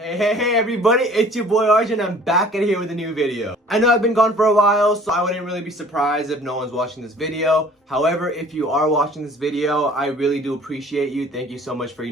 Hey everybody, it's your boy Arjun. I'm back at here with a new video. I know I've been gone for a while, so I wouldn't really be surprised if no one's watching this video. However, if you are watching this video, I really do appreciate you. Thank you so much for,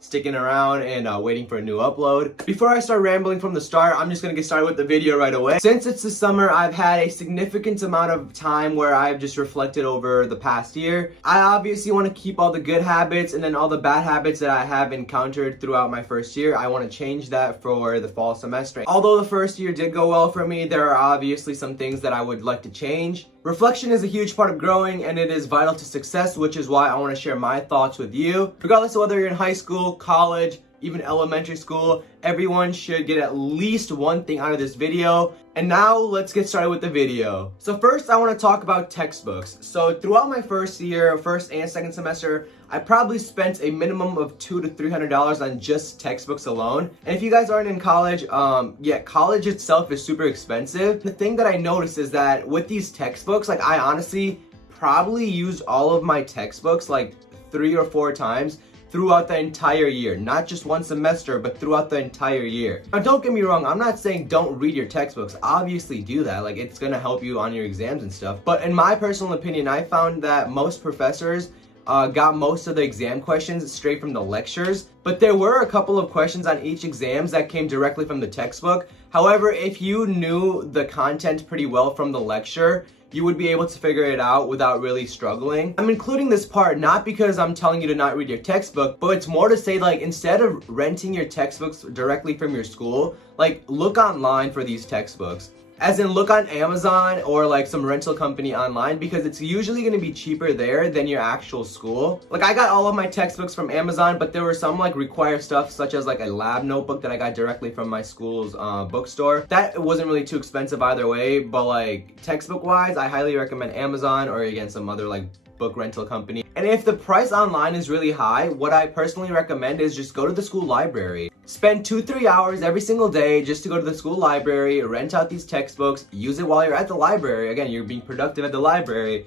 sticking around and waiting for a new upload. Before I start rambling from the start, I'm just gonna get started with the video right away. Since it's the summer, I've had a significant amount of time where I've just reflected over the past year. I obviously want to keep all the good habits and then all the bad habits that I have encountered throughout my first year. I want to change that for the fall semester. Although the first year did go well for me, there are obviously some things that I would like to change. Reflection is a huge part of growing and it is vital to success, which is why I want to share my thoughts with you. Regardless of whether you're in high school, college, even elementary school, everyone should get at least one thing out of this video. And now let's get started with the video. So first I want to talk about textbooks. So throughout my first year, first and second semester, I probably spent a minimum of $200 to $300 on just textbooks alone. And if you guys aren't in college, college itself is super expensive. The thing that I noticed is that with these textbooks, I honestly probably used all of my textbooks 3 or 4 times throughout the entire year. Not just one semester, but throughout the entire year. Now don't get me wrong, I'm not saying don't read your textbooks. Obviously do that, it's gonna help you on your exams and stuff. But in my personal opinion, I found that most professors got most of the exam questions straight from the lectures, but there were a couple of questions on each exams that came directly from the textbook. However, if you knew the content pretty well from the lecture, you would be able to figure it out without really struggling. I'm including this part not because I'm telling you to not read your textbook, but it's more to say instead of renting your textbooks directly from your school, look online for these textbooks. As in look on Amazon or some rental company online, because it's usually going to be cheaper there than your actual school. I got all of my textbooks from Amazon, but there were some required stuff such as a lab notebook that I got directly from my school's bookstore. That wasn't really too expensive either way, but textbook wise, I highly recommend Amazon or again some other book rental company. And if the price online is really high, what I personally recommend is just go to the school library. Spend 2-3 hours every single day just to go to the school library, rent out these textbooks, use it while you're at the library. Again, you're being productive at the library.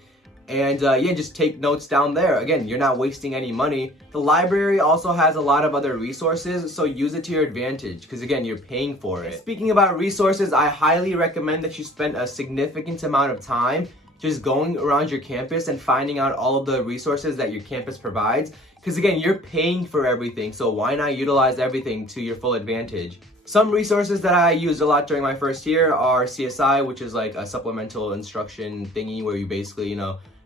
And just take notes down there. Again, you're not wasting any money. The library also has a lot of other resources, so use it to your advantage because again, you're paying for it. Speaking about resources, I highly recommend that you spend a significant amount of time just going around your campus and finding out all of the resources that your campus provides. Because again, you're paying for everything, so why not utilize everything to your full advantage? Some resources that I used a lot during my first year are CSI, which is a supplemental instruction thingy where you basically,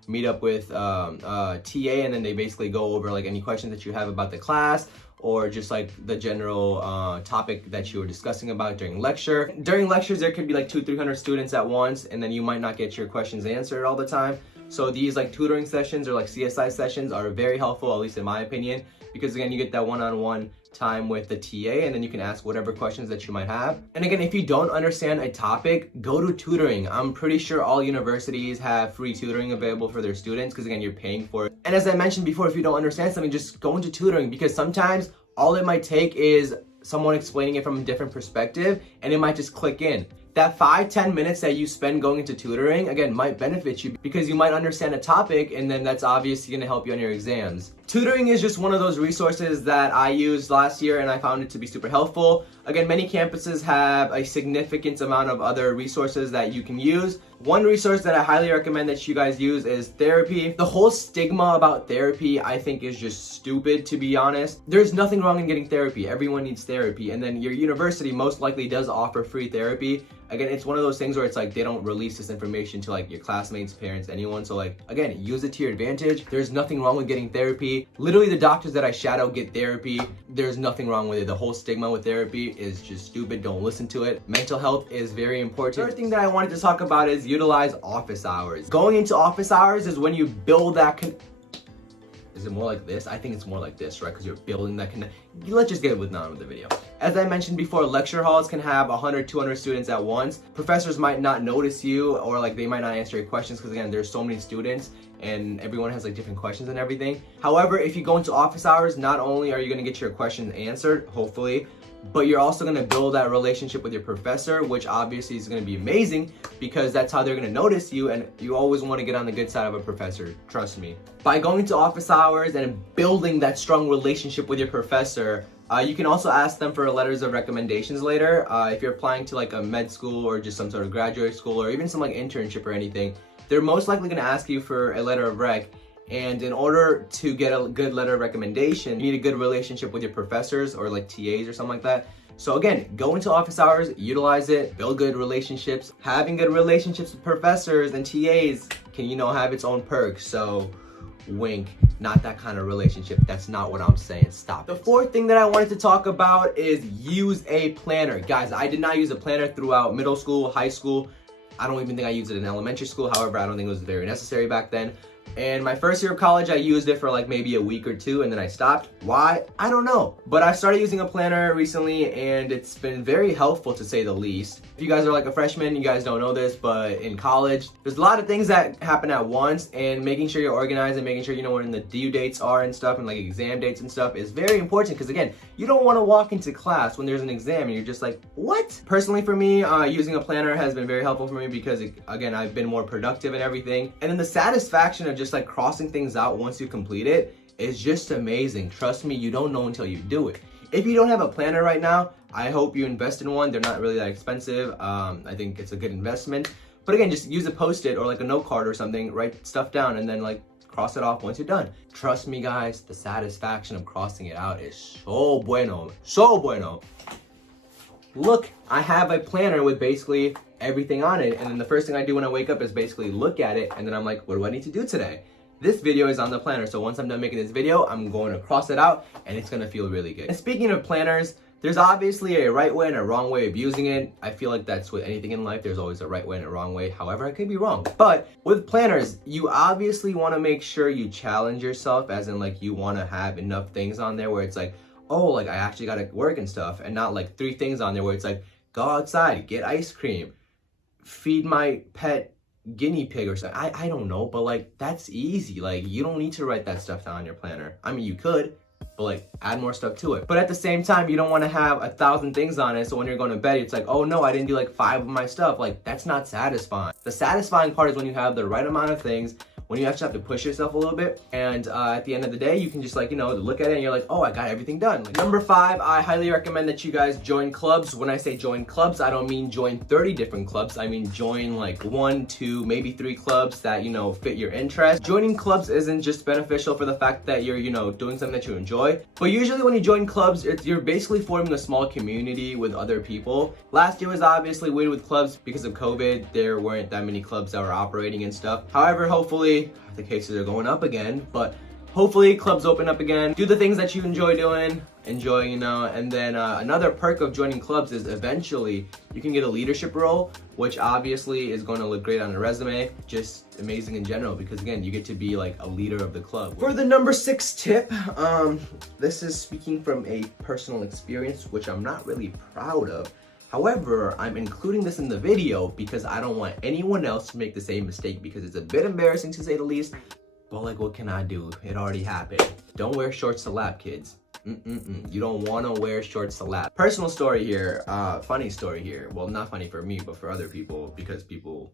meet up with TA and then they basically go over any questions that you have about the class or just the general topic that you were discussing about during lecture. During lectures, there could be 200-300 students at once, and then you might not get your questions answered all the time. So these tutoring sessions or CSI sessions are very helpful, at least in my opinion, because again, you get that one-on-one time with the TA and then you can ask whatever questions that you might have. And again, if you don't understand a topic, go to tutoring. I'm pretty sure all universities have free tutoring available for their students because again, you're paying for it. And as I mentioned before, if you don't understand something, just go into tutoring because sometimes all it might take is someone explaining it from a different perspective and it might just click in. That 5-10 minutes that you spend going into tutoring, again, might benefit you because you might understand a topic and then that's obviously going to help you on your exams. Tutoring is just one of those resources that I used last year and I found it to be super helpful. Again, many campuses have a significant amount of other resources that you can use. One resource that I highly recommend that you guys use is therapy. The whole stigma about therapy, I think, is just stupid, to be honest. There's nothing wrong in getting therapy. Everyone needs therapy. And then your university most likely does offer free therapy. Again, it's one of those things where it's they don't release this information to your classmates, parents, anyone. So again, use it to your advantage. There's nothing wrong with getting therapy. Literally the doctors that I shadow get therapy. There's nothing wrong with it. The whole stigma with therapy is just stupid. Don't listen to it. Mental health is very important. Third thing that I wanted to talk about is utilize office hours. Going into office hours is when you build that Is it more like this? I think it's more like this, right? Because you're building that Let's just get on with the video. As I mentioned before, lecture halls can have 100-200 students at once. Professors might not notice you or they might not answer your questions because again, there's so many students and everyone has different questions and everything. However, if you go into office hours, not only are you going to get your questions answered, hopefully, but you're also going to build that relationship with your professor, which obviously is going to be amazing because that's how they're going to notice you, and you always want to get on the good side of a professor, trust me. By going to office hours and building that strong relationship with your professor, You can also ask them for letters of recommendations later. If you're applying to like a med school or just some sort of graduate school or even some like internship or anything, they're most likely going to ask you for a letter of rec. And in order to get a good letter of recommendation, you need a good relationship with your professors or like TAs or something like that. So again, go into office hours, utilize it, build good relationships. Having good relationships with professors and TAs can, have its own perks. So wink, not that kind of relationship. That's not what I'm saying. Stop. The fourth thing that I wanted to talk about is use a planner. Guys, I did not use a planner throughout middle school, high school. I don't even think I used it in elementary school. However, I don't think it was very necessary back then. And my first year of college, I used it for like maybe a week or two and then I stopped. Why? I don't know. But I started using a planner recently and it's been very helpful to say the least. If you guys are like a freshman, you guys don't know this, but in college, there's a lot of things that happen at once, and making sure you're organized and making sure you know when the due dates are and stuff and like exam dates and stuff is very important, because again, you don't want to walk into class when there's an exam and you're just like, what? Personally for me, using a planner has been very helpful for me because again, I've been more productive and everything. And then the satisfaction of just like crossing things out once you complete it is just amazing. Trust me, you don't know until you do it. If you don't have a planner right now, I hope you invest in one. They're not really that expensive. I think it's a good investment. But again, just use a Post-it or like a note card or something, write stuff down and then like cross it off once you're done. Trust me guys, the satisfaction of crossing it out is so bueno, so bueno. Look, I have a planner with basically everything on it, and then the first thing I do when I wake up is basically look at it, and then I'm like, what do I need to do today? This video is on the planner, so once I'm done making this video, I'm going to cross it out, and it's gonna feel really good. And speaking of planners, there's obviously a right way and a wrong way of using it. I feel like that's with anything in life, there's always a right way and a wrong way. However, I could be wrong. But with planners, you obviously wanna make sure you challenge yourself, as in like you wanna have enough things on there where it's like, oh, like I actually gotta work and stuff, and not like 3 things on there where it's like, go outside, get ice cream, feed my pet guinea pig or something. I don't know, but like that's easy. Like you don't need to write that stuff down on your planner. I mean, you could, but like add more stuff to it. But at the same time, you don't want to have 1,000 things on it, so when you're going to bed, it's like, oh no, I didn't do like 5 of my stuff. Like that's not satisfying. The satisfying part is when you have the right amount of things, when you actually have to push yourself a little bit, and at the end of the day, you can just like, look at it and you're like, oh, I got everything done. Like, number 5, I highly recommend that you guys join clubs. When I say join clubs, I don't mean join 30 different clubs. I mean join like 1, 2, maybe 3 clubs that, fit your interest. Joining clubs isn't just beneficial for the fact that you're, doing something that you enjoy, but usually when you join clubs, you're basically forming a small community with other people. Last year was obviously weird with clubs because of COVID. There weren't that many clubs that were operating and stuff. However, hopefully the cases are going up again, but hopefully clubs open up again. Do the things that you enjoy doing, and then another perk of joining clubs is eventually you can get a leadership role, which obviously is going to look great on a resume. Just amazing in general, because again, you get to be like a leader of the club. For the number 6 tip, this is speaking from a personal experience, which I'm not really proud of. However, I'm including this in the video because I don't want anyone else to make the same mistake, because it's a bit embarrassing to say the least, but like what can I do? It already happened. Don't wear shorts to lab, kids. You don't want to wear shorts to lab. Personal story here, funny story here. Well, not funny for me, but for other people, because people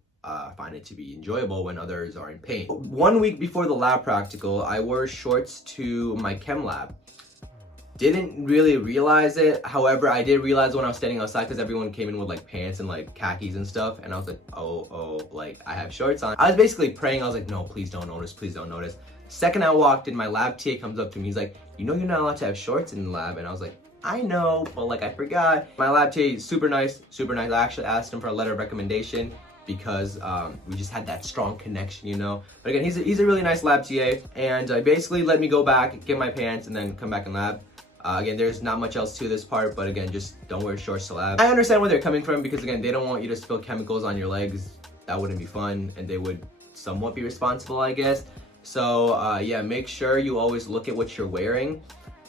find it to be enjoyable when others are in pain. 1 week before the lab practical, I wore shorts to my chem lab. Didn't really realize it. However, I did realize when I was standing outside, because everyone came in with like pants and like khakis and stuff, and I was like, oh, like I have shorts on. I was basically praying. I was like, no, please don't notice, please don't notice. Second I walked in, my lab TA comes up to me. He's like, you're not allowed to have shorts in the lab. And I was like, I know, but like I forgot. My lab TA is super nice, super nice. I actually asked him for a letter of recommendation because we just had that strong connection, But again, he's a really nice lab TA, and basically let me go back, get my pants, and then come back in lab. Again, there's not much else to this part, but again, just don't wear shorts to lab. I understand where they're coming from, because again, they don't want you to spill chemicals on your legs. That wouldn't be fun, and they would somewhat be responsible, I guess. So yeah, make sure you always look at what you're wearing.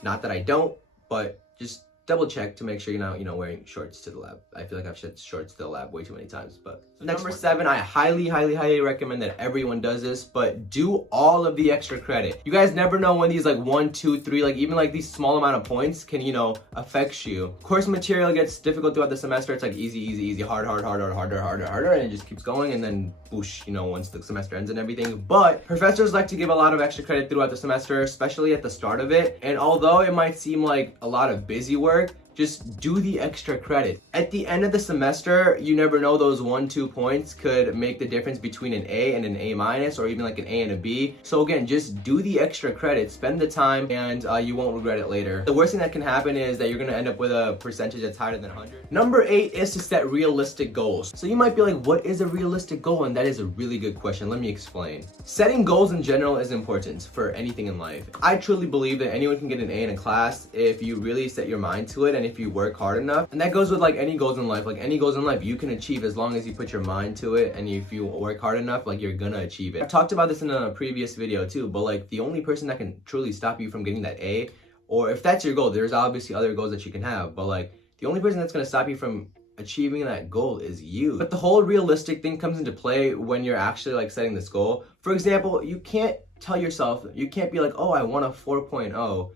Not that I don't, but just double check to make sure you're not, wearing shorts to the lab. I feel like I've said shorts to the lab way too many times, but number 7, I highly recommend that everyone does this, but do all of the extra credit. You guys never know when these like 1, 2, 3, like even like these small amount of points can, affect you. Course material gets difficult throughout the semester. It's like easy, hard, harder, and it just keeps going, and then whoosh, once the semester ends and everything. But professors like to give a lot of extra credit throughout the semester, especially at the start of it. And although it might seem like a lot of busy work, just do the extra credit. At the end of the semester, you never know, those 1, 2 points could make the difference between an A and an A minus, or even like an A and a B. So again, just do the extra credit, spend the time, and you won't regret it later. The worst thing that can happen is that you're gonna end up with a percentage that's higher than 100. Number 8 is to set realistic goals. So you might be like, what is a realistic goal? And that is a really good question. Let me explain. Setting goals in general is important for anything in life. I truly believe that anyone can get an A in a class if you really set your mind to it and if you work hard enough. And that goes with like any goals in life. Like any goals in life you can achieve as long as you put your mind to it, and if you work hard enough, like you're gonna achieve it. I talked about this in a previous video too, but like the only person that can truly stop you from getting that A, or if that's your goal, there's obviously other goals that you can have, but like the only person that's gonna stop you from achieving that goal is you. But the whole realistic thing comes into play when you're actually like setting this goal. For example, you can't tell yourself, you can't be like, oh, I want a 4.0,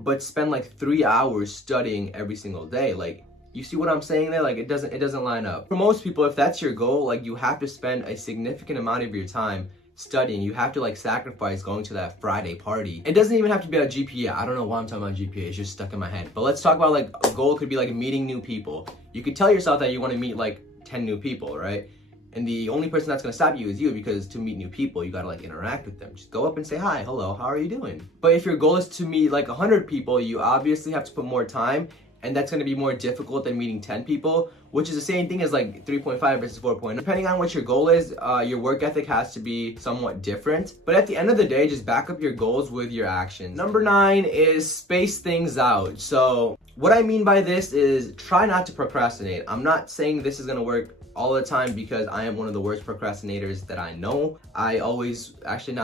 but spend like 3 hours studying every single day. Like, you see what I'm saying there? Like, it doesn't line up. For most people, if that's your goal, like you have to spend a significant amount of your time studying. You have to like sacrifice going to that Friday party. It doesn't even have to be about GPA. I don't know why I'm talking about GPA. It's just stuck in my head. But let's talk about like a goal could be like meeting new people. You could tell yourself that you want to meet like 10 new people, right? And the only person that's gonna stop you is you, because to meet new people, you gotta like interact with them. Just go up and say, hi, hello, how are you doing? But if your goal is to meet like 100 people, you obviously have to put more time, and that's gonna be more difficult than meeting 10 people, which is the same thing as like 3.5 versus 4.0. Depending on what your goal is, your work ethic has to be somewhat different. But at the end of the day, just back up your goals with your actions. Number 9 is space things out. So what I mean by this is try not to procrastinate. I'm not saying this is gonna work all the time, because I am one of the worst procrastinators that I know. Not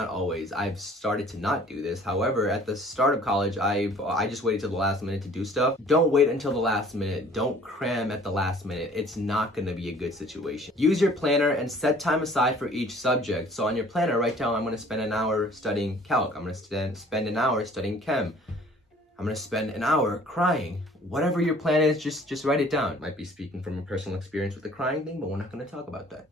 always, I've started to not do this. However, at the start of college, I just waited till the last minute to do stuff. Don't wait until the last minute. Don't cram at the last minute. It's not gonna be a good situation. Use your planner and set time aside for each subject. So on your planner, write down, I'm gonna spend an hour studying calc. I'm gonna spend an hour studying chem. I'm gonna spend an hour crying. Whatever your plan is, just write it down. Might be speaking from a personal experience with the crying thing, but we're not gonna talk about that.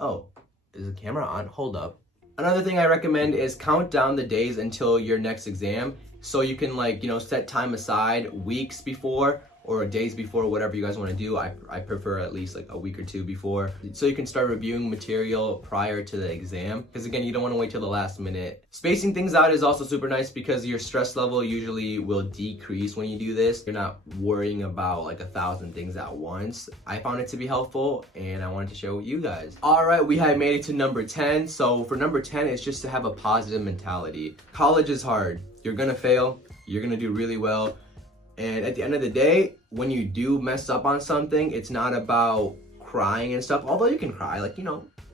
Oh, is the camera on? Hold up. Another thing I recommend is count down the days until your next exam, so you can like, set time aside weeks before or days before, whatever you guys want to do. I prefer at least like a week or 2 before, so you can start reviewing material prior to the exam, because again, you don't want to wait till the last minute. Spacing things out is also super nice, because your stress level usually will decrease when you do this. You're not worrying about like 1,000 things at once. I found it to be helpful, and I wanted to share with you guys. All right, we have made it to number 10. So for number 10, it's just to have a positive mentality. College is hard. You're gonna fail. You're gonna do really well. And at the end of the day, when you do mess up on something, it's not about crying and stuff, although you can cry, like,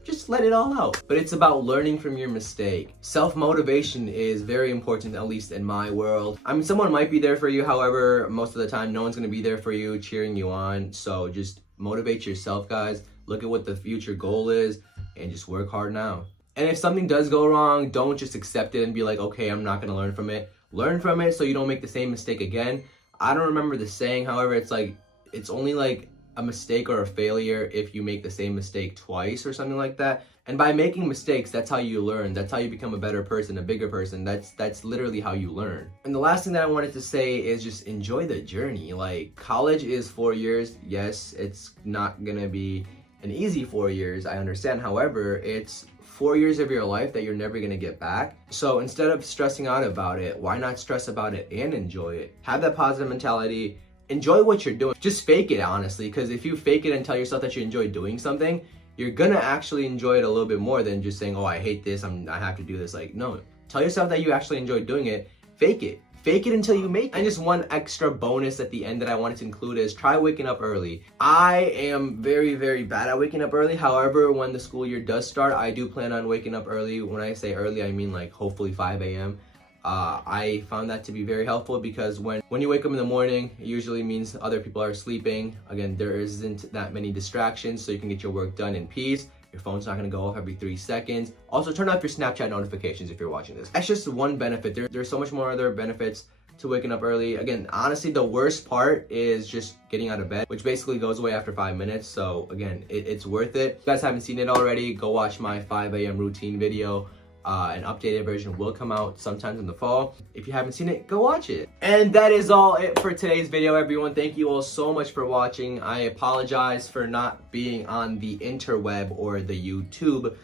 just let it all out. But it's about learning from your mistake. Self-motivation is very important, at least in my world. I mean, someone might be there for you, however, most of the time, no one's gonna be there for you, cheering you on. So just motivate yourself, guys. Look at what the future goal is, and just work hard now. And if something does go wrong, don't just accept it and be like, okay, I'm not gonna learn from it. Learn from it so you don't make the same mistake again. I don't remember the saying, however, it's like, it's only like a mistake or a failure if you make the same mistake twice or something like that. And by making mistakes, that's how you learn. That's how you become a better person, a bigger person. That's literally how you learn. And the last thing that I wanted to say is just enjoy the journey. Like, college is 4 years. Yes, it's not gonna be an easy 4 years, I understand. However, it's 4 years of your life that you're never gonna get back. So instead of stressing out about it, why not stress about it and enjoy it? Have that positive mentality. Enjoy what you're doing. Just fake it, honestly, because if you fake it and tell yourself that you enjoy doing something, you're gonna actually enjoy it a little bit more than just saying, oh, I hate this, I have to do this. Like, no, tell yourself that you actually enjoy doing it. Fake it. Fake it until you make it. And just one extra bonus at the end that I wanted to include is try waking up early. I am very, very bad at waking up early. However, when the school year does start, I do plan on waking up early. When I say early, I mean like hopefully 5 a.m. I found that to be very helpful because when you wake up in the morning, it usually means other people are sleeping. Again, there isn't that many distractions, so you can get your work done in peace. Your phone's not gonna go off every 3 seconds. Also, turn off your Snapchat notifications if you're watching this. That's just one benefit. There's so much more other benefits to waking up early. Again, honestly, the worst part is just getting out of bed, which basically goes away after 5 minutes. So again, it's worth it. If you guys haven't seen it already, go watch my 5 a.m. routine video. An updated version will come out sometime in the fall. If you haven't seen it, go watch it. And that is all it for today's video, everyone. Thank you all so much for watching. I apologize for not being on the interweb or the YouTube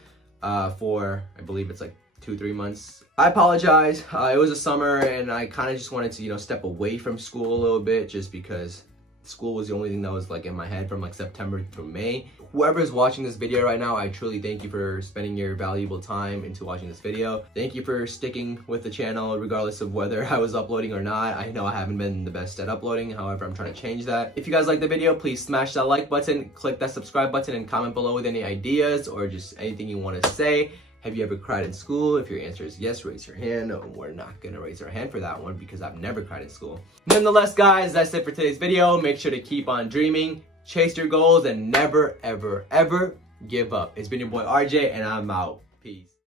for, I believe it's like 2-3 months. I apologize. It was a summer and I kind of just wanted to, step away from school a little bit just because school was the only thing that was like in my head from like September through May. Whoever is watching this video right now, I truly thank you for spending your valuable time into watching this video. Thank you for sticking with the channel regardless of whether I was uploading or not. I know I haven't been the best at uploading, however, I'm trying to change that. If you guys like the video, please smash that like button, click that subscribe button, and comment below with any ideas or just anything you want to say. Have you ever cried in school? If your answer is yes, raise your hand. We're not gonna raise our hand for that one because I've never cried in school. Nonetheless, guys, that's it for today's video. Make sure to keep on dreaming, chase your goals, and never, ever, ever give up. It's been your boy RJ, and I'm out. Peace.